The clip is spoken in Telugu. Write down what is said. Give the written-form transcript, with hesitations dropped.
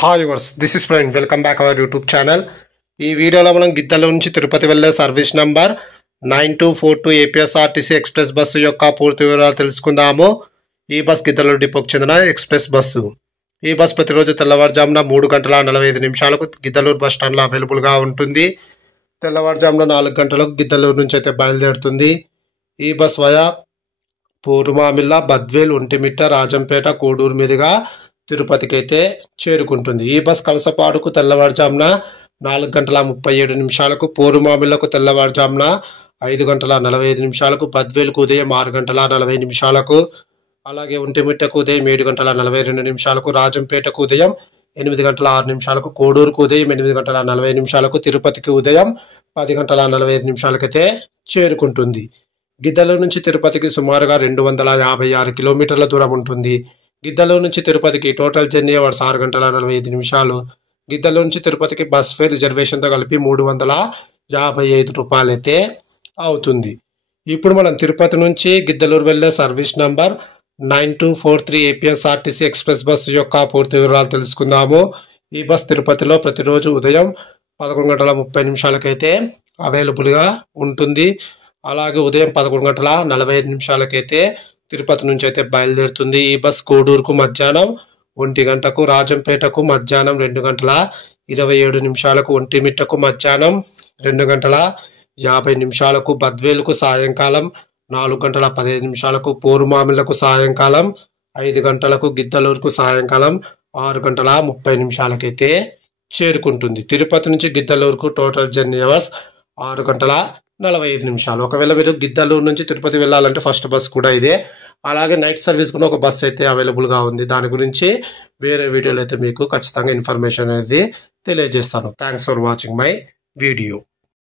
Hi viewers this is Praveen welcome back our YouTube channel. ఈ వీడియోలో మనం గిద్దల నుంచి తిరుపతి వెళ్ళే service number 9242 APSRTC express bus యొక్క పూర్తి వివరాలు తెలుసుకుందాము। ఈ బస్ గిద్దలూరు డిపోకు చెందిన ఎక్స్ప్రెస్ బస్సు। ఈ బస్ ప్రతిరోజు తెల్లవారుజామున 3:45 గిద్దలూరు బస్ స్టాండ్లో అవైలబుల్గా ఉంటుంది। తెల్లవారుజామున 4 గంటలకు గిద్దలూరు నుంచి అయితే బయలుదేరుతుంది। ఈ బస్ వయా పూర్మామిల్ల, బద్వేల్, ఒంటిమిట్ట, రాజంపేట, కోడూరు మీదుగా తిరుపతికి అయితే చేరుకుంటుంది। ఈ బస్ కలసపాడుకు తెల్లవారుజామున 4:37, పూర్మామిల్లకు తెల్లవారుజామున 5:45, బద్వేలుకు ఉదయం 6:40, అలాగే ఒంటిమిట్టకు ఉదయం 7:42, రాజంపేటకు ఉదయం 8:06, కోడూరుకు ఉదయం 8:40, తిరుపతికి ఉదయం 10:45 అయితే చేరుకుంటుంది। గిద్దలూరు నుంచి తిరుపతికి సుమారుగా 256 కిలోమీటర్ల దూరం ఉంటుంది। గిద్దలూరు నుంచి తిరుపతికి టోటల్ జర్నీ అవర్స్ 6:45। గిద్దలూరు నుంచి తిరుపతికి బస్ ఫేర్ రిజర్వేషన్తో కలిపి 355 రూపాయలు అయితే అవుతుంది। ఇప్పుడు మనం తిరుపతి నుంచి గిద్దలూరు వెళ్ళే service number 9243 APSRTC express bus యొక్క పూర్తి వివరాలు తెలుసుకుందాము। ఈ బస్ తిరుపతిలో ప్రతిరోజు ఉదయం 11:30 అయితే అవైలబుల్గా ఉంటుంది। అలాగే ఉదయం 11:45 అయితే తిరుపతి నుంచి అయితే బయలుదేరుతుంది। ఈ బస్ కోడూరుకు మధ్యాహ్నం 1 గంటకు, రాజంపేటకు మధ్యాహ్నం 2:27, ఒంటిమిట్టకు మధ్యాహ్నం 2:50, బద్వేలుకు సాయంకాలం 4:15, పూర్మామిలకు సాయంకాలం 5 గంటలకు, గిద్దలూరుకు సాయంకాలం 6:30 అయితే చేరుకుంటుంది। తిరుపతి నుంచి గిద్దలూరుకు టోటల్ జర్నీ అవర్స్ 6:45। ఒకవేళ మీరు గిద్దలూరు నుంచి తిరుపతి వెళ్ళాలంటే ఫస్ట్ బస్ కూడా ఇదే। అలాగే నైట్ సర్వీస్ కూడా ఒక బస్ అయితే అవైలబుల్గా ఉంది। దాని గురించి వేరే వీడియోలో అయితే మీకు ఖచ్చితంగా ఇన్ఫర్మేషన్ అనేది తెలియజేస్తాను। Thanks for watching my video.